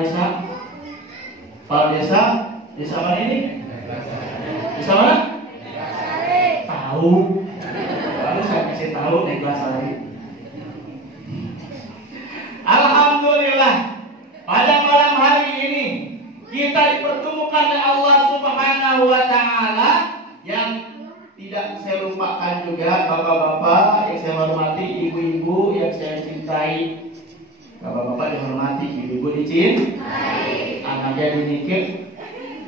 desa? Kepala desa? Desa mana ini? Desa mana? Tahu. Lalu saya kasih tahu Neglasari. Alhamdulillah, pada malam hari ini kita dipertemukan oleh Allah Subhanahu wa Ta'ala. Yang tidak saya lupakan juga bapak-bapak yang saya hormati, ibu-ibu yang saya cintai. Bapak-bapak dihormati, ibu-ibu dicintai, anaknya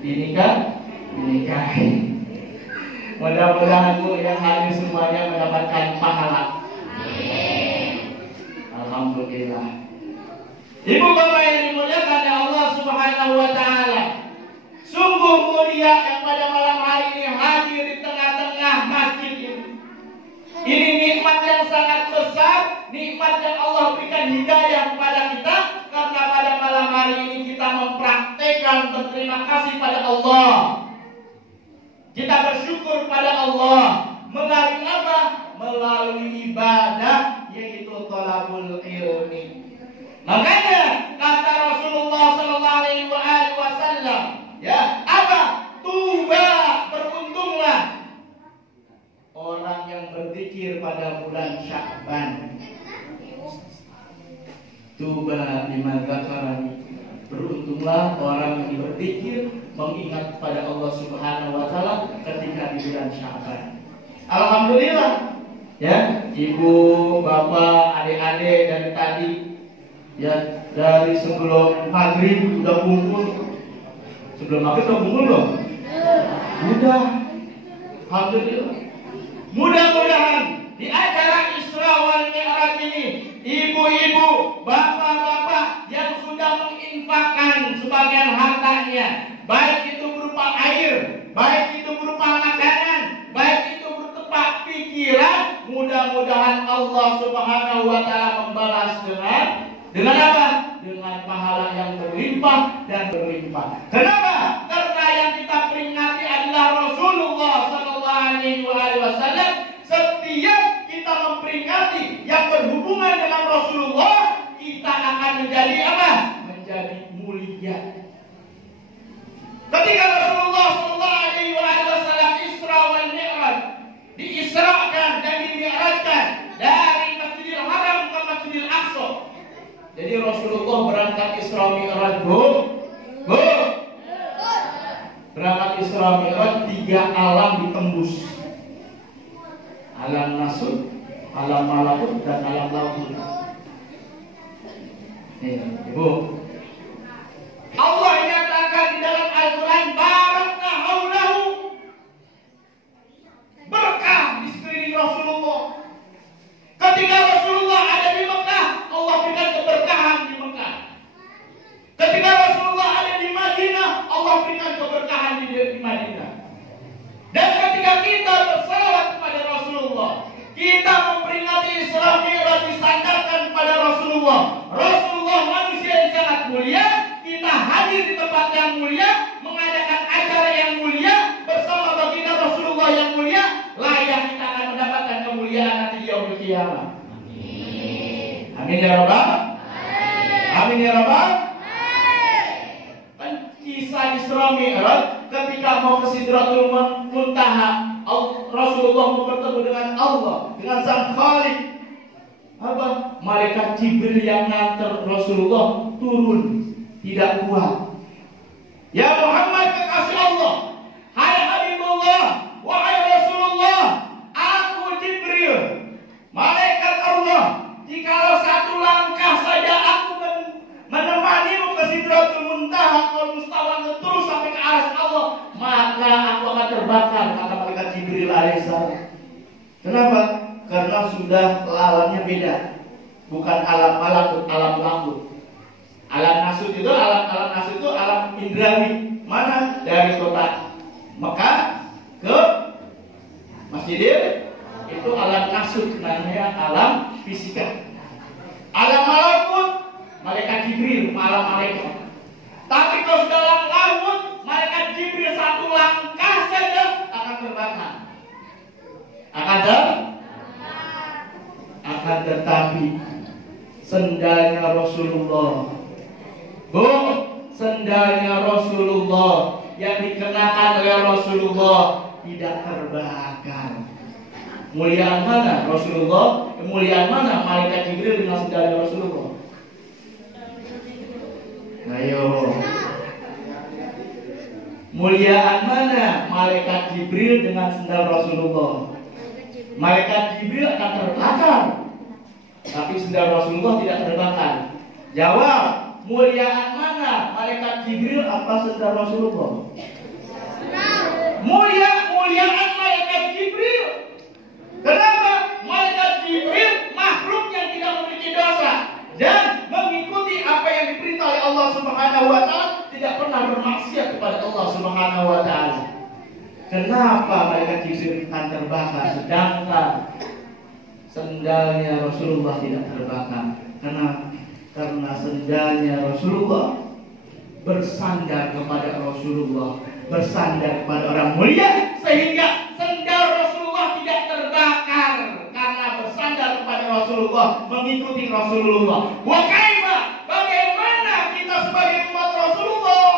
dinikahi. Mudah-mudahan Bu yang hadir semuanya mendapatkan pahala. Alhamdulillah. Ibu bapak yang dimuliakan oleh Allah Subhanahu wa Ta'ala, sungguh mulia yang pada malam hari ini hadir di tengah-tengah masjid ini. Ini nikmat yang sangat besar, nikmat yang Allah berikan hidayah kepada kita, karena pada malam hari ini kita mempraktekkan berterima kasih pada Allah. Kita bersyukur pada Allah melalui apa? Melalui ibadah, yaitu thalabul ilmi. Makanya kata Rasulullah sallallahu alaihi wasallam, ya, apa? Tuba, beruntunglah orang yang berzikir pada bulan Sya'ban. Tuba liman dzakarani. Beruntunglah orang yang berzikir, mengingat pada Allah Subhanahu wa Ta'ala ketika di bulan Sya'ban. Alhamdulillah, ya, ibu, bapak, adik-adik dari tadi, ya, dari sebelum maghrib udah kumpul. Sebelum maghrib udah kumpul belum? Udah. Alhamdulillah. Mudah-mudahan di acara Isra wal Mi'raj ini, ibu-ibu, bapak-bapak yang sudah menginfakkan sebagian hartanya, baik itu berupa air, baik itu berupa makanan, baik itu berupa pikiran, mudah-mudahan Allah Subhanahu wa Ta'ala membalas dengan apa? Dengan pahala yang berlimpah dan berlimpah. Kenapa? Karena yang kita peringati adalah Rasulullah sallallahu alaihi wasallam. Setiap kita memperingati yang berhubungan dengan Rasulullah, kita akan menjadi apa? Menjadi mulia. Ketika Rasulullah sallallahu alaihi wasallam Isra wal Mi'raj, diisrakan dan dimi'rajkan dari Masjidil Haram ke Masjidil Aqsa. Jadi Rasulullah berangkat Isra Mi'raj, Bu. Berangkat Isra Mi'raj, 3 alam ditembus. Alam nasut, alam malakut, dan alam laut. Nih, Ibu. Allah nyatakan di dalam Al-Quran, barakna haulahu. Berkah di sekeliling Rasulullah. Ketika Rasulullah ada di Mekah, Allah berikan keberkahan di Mekah. Ketika Rasulullah ada di Madinah, Allah berikan keberkahan di Madinah. Dan ketika kita bersalawat kepada Rasulullah, kita memperingati Isra Mi'raj disandarkan pada Rasulullah. Rasulullah manusia yang sangat mulia, kita hadir di tempat yang mulia, mengadakan acara yang mulia bersama baginda Rasulullah yang mulia, layak kita akan mendapatkan kemuliaan nanti di yaumul qiyamah. Amin. Amin ya Rabbal. Amin ya Rabbal. Kan kisah Isra Mi'raj ketika mau ke Sidratul Muntaha, Rasulullah mau bertemu dengan Allah, dengan Sang Khalik. Apa? Malaikat Jibril yang nganter Rasulullah turun, tidak kuat. Ya Muhammad, kekasih Allah, hai Habibullah, wahai Rasulullah, aku Jibril, malaikat Allah. Jikalau satu langkah saja aku menemanimu ke Sidratul Muntaha, kalau mustawa terus sampai ke arsy Allah, maka aku akan terbakar, kata malaikat Jibril alaihissalam. Kenapa? Karena sudah alamnya beda, bukan alam malakut, alam langit. Alam nasut itu alam indrawi. Mana? Dari kota Mekah ke Masjidil, itu alam nasut, namanya alam fisika. Alam malakut, malaikat Jibril, alam malaikat. Tapi kalau sudah alam laut, malaikat Jibril satu langkah saja akan terbakar. Akan tetapi sendalnya Rasulullah, Bu, sendalnya Rasulullah yang dikenakan oleh Rasulullah tidak terbakar. Muliaan mana Rasulullah? Kemuliaan mana malaikat Jibril dengan sendalnya Rasulullah? Ayo. Muliaan mana malaikat Jibril dengan sendal Rasulullah? Malaikat Jibril akan terbakar, tapi sendal Rasulullah tidak terbakar. Jawab, muliaan mana malaikat Jibril atau sendal Rasulullah? Muliaan malaikat Jibril. Kenapa? Malaikat Jibril makhluk yang tidak memiliki dosa dan mengikuti apa yang diperintah oleh Allah Subhanahu wa taala, tidak pernah bermaksiat kepada Allah Subhanahu wa taala. Kenapa malaikat Jibril akan terbakar sedangkan sendalnya Rasulullah tidak terbakar? Karena sendalnya Rasulullah bersandar kepada Rasulullah, bersandar kepada orang mulia, sehingga sendal Rasulullah tidak terbakar karena bersandar kepada Rasulullah, mengikuti Rasulullah. Wa kaifa, bagaimana kita sebagai umat Rasulullah?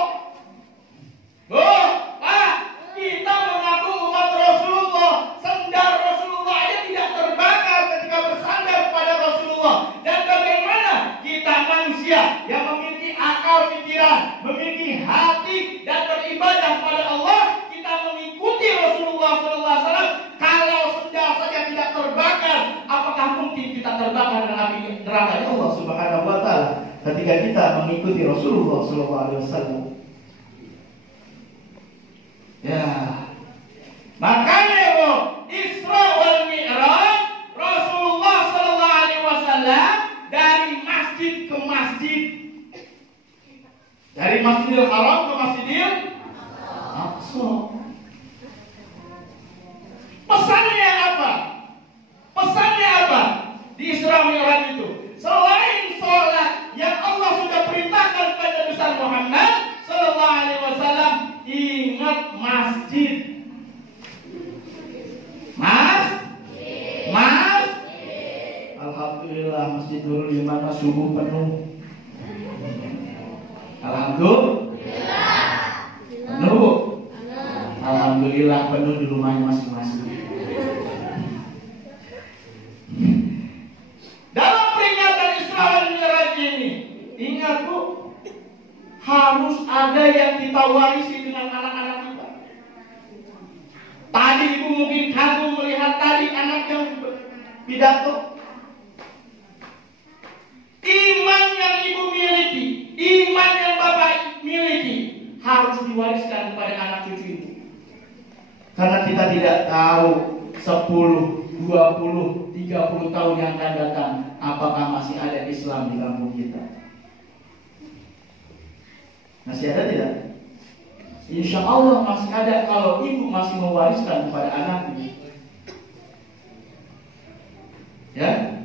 Kita mengaku umat Rasulullah, sendal Rasulullah aja tidak terbakar ketika bersandar kepada Rasulullah. Dan bagaimana kita manusia yang memiliki akal pikiran, memiliki hati dan beribadah kepada Allah, kita mengikuti Rasulullah SAW. Kalau sendal saja tidak terbakar, apakah mungkin kita terbakar dengan api neraka Allah Subhanahu wa taala ketika kita mengikuti Rasulullah SAW? Ya, makanya Isra wal Mi'raj Rasulullah sallallahu alaihi wasallam dari masjid ke masjid, dari Masjidil Haram ke Masjidil Aqsa. Pesannya apa? Pesannya apa di Isra Mi'raj itu? Selain sholat yang Allah sudah perintahkan kepada Nabi Muhammad sallallahu alaihi wasallam, ingat masjid. Alhamdulillah Masjid Nurul Iman subuh penuh. Alhamdulillah penuh. Alhamdulillah penuh di rumahnya masing-masing. Dalam peringatan Isra wal Mi'raj ini, ingat Bu, harus ada yang kita warisi dengan anak-anak kita. Tadi ibu mungkin kagum melihat tadi anak yang pidato. Iman yang ibu miliki, iman yang bapak miliki, harus diwariskan kepada anak cucu ibu. Karena kita tidak tahu 10, 20, 30 tahun yang akan datang, apakah masih ada Islam di kampung kita. Masih ada tidak? Insya Allah masih ada kalau ibu masih mewariskan kepada anaknya. Ya.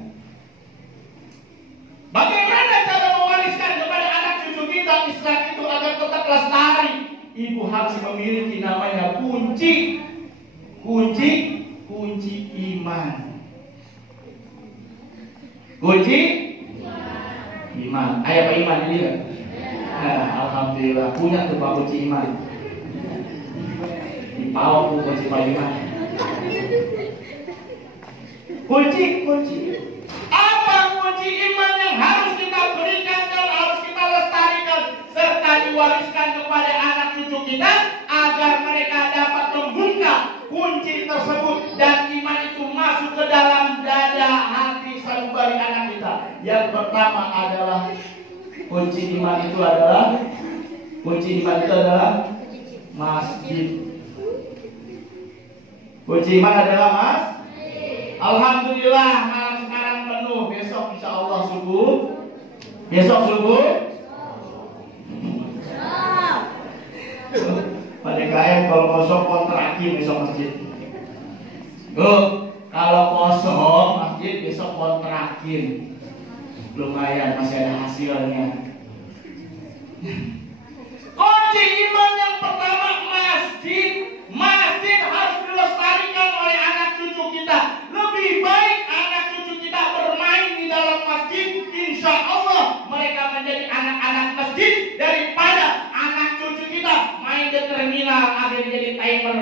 Bagaimana cara mewariskan kepada anak cucu kita Islam itu agar tetap lestari? Ibu harus memiliki namanya kunci iman. Kunci iman. Ayat apa iman ini kan? Alhamdulillah punya tuh Pak kunci iman. Dibawa tuh kunci iman. Kunci. Apa kunci iman yang harus kita berikan dan harus kita lestarikan serta diwariskan kepada anak cucu kita agar mereka dapat membuka kunci tersebut dan iman itu masuk ke dalam dada hati sanubari anak kita. Yang pertama adalah kunci iman itu adalah masjid. Kunci iman adalah Alhamdulillah malam sekarang penuh. Besok insya Allah subuh. Pada KM kalau kosong kontrakin besok masjid. Kalau kosong masjid besok kontrakin. Lumayan masih ada hasilnya. Kunci iman yang pertama masjid. Masjid harus dilestarikan oleh anak cucu kita. Lebih baik anak cucu kita bermain di dalam masjid, insya Allah mereka menjadi anak-anak masjid daripada terminal akhirnya jadi timer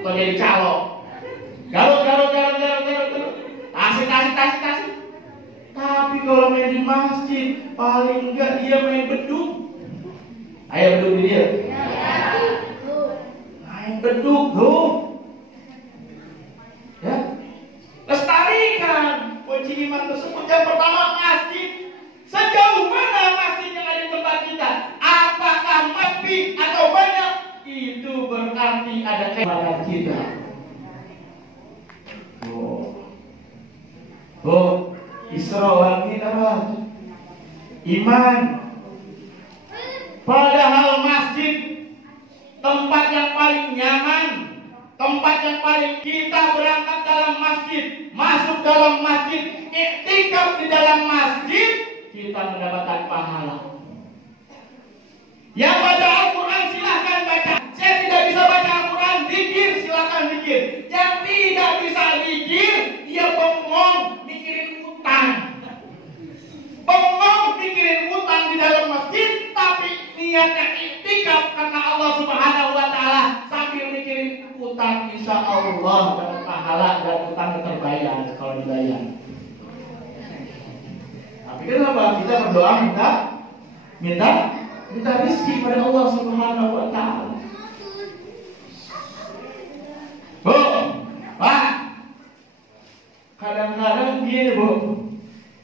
atau jadi calo. Garut. Tasik. Tapi kalau main di masjid, paling enggak dia main beduk. Ayo beduk di dia. Main beduk tuh. Ya. Lestarikan kunci iman tersebut. Yang pertama masjid. Sejauh mana masjid yang ada di tempat kita? Apakah lebih atau banyak? Itu berarti ada keimanan kita. Isra wal Mi'raj. Iman. Padahal masjid tempat yang paling nyaman, tempat yang paling kita berangkat dalam masjid, masuk dalam masjid, iktikaf di dalam masjid, kita mendapatkan pahala. Yang baca Al-Quran silahkan baca. Saya tidak bisa baca Al-Quran, zikir silahkan zikir. Yang tidak bisa zikir, dia bengong mikirin utang. Bengong mikirin utang di dalam masjid, tapi niatnya iktikaf karena Allah Subhanahu wa Ta'ala, sambil mikirin utang, insya Allah dapat pahala dan utang terbayar kalau dibayar. Tapi kenapa kita berdoa minta rezeki pada Allah Subhanahu wa Ta'ala? Bu, Pak, kadang-kadang gini Bu,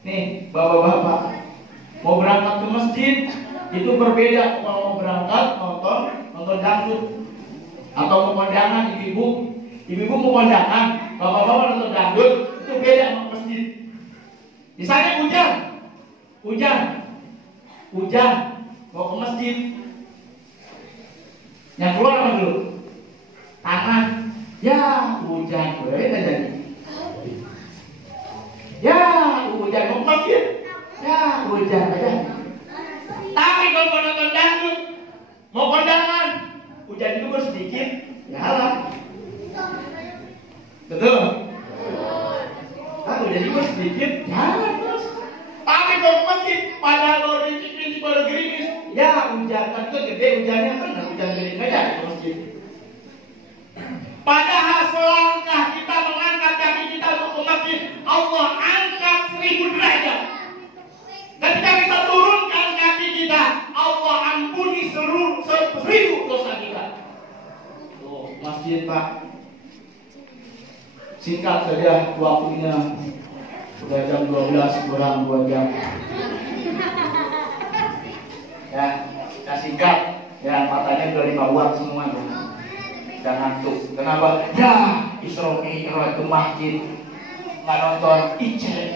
nih bapak-bapak mau berangkat ke masjid itu berbeda kalau mau berangkat nonton dangdut atau pemandangan ibu mau kondangan, bapak-bapak nonton dangdut, itu beda sama masjid. Misalnya hujan mau ke masjid, yang keluar apa dulu? Tangan. Ya hujan, beda jadi. Ya hujan mau ke masjid. Ya hujan aja. Tapi kalau mau nonton dangdut, mau kondangan, hujan itu baru sedikit, ya lah. Betul? Hujan itu baru sedikit, jalan terus. Tapi kalau masjid, pada baru rintik-rintik baru gerimis, ya hujan, kan itu gede hujannya, benar hujan gerimis aja di masjid. Padahal selangkah kita mengangkat kaki kita untuk ke masjid, Allah angkat 1000 derajat. Ketika kita turunkan kaki kita, Allah ampuni 1000 dosa kita. Tuh, masjid Pak. Singkat saja waktunya. Sudah jam 12 kurang 2 jam. Ya, kita singkat. Ya, matanya udah 5 watt semua. Dan ngantuk. Kenapa? Ya, Isra Mi'raj ke masjid. Nggak nonton Icet.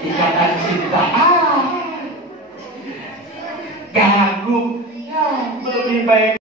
Ikatan cinta. Ganggu. Ya, lebih baik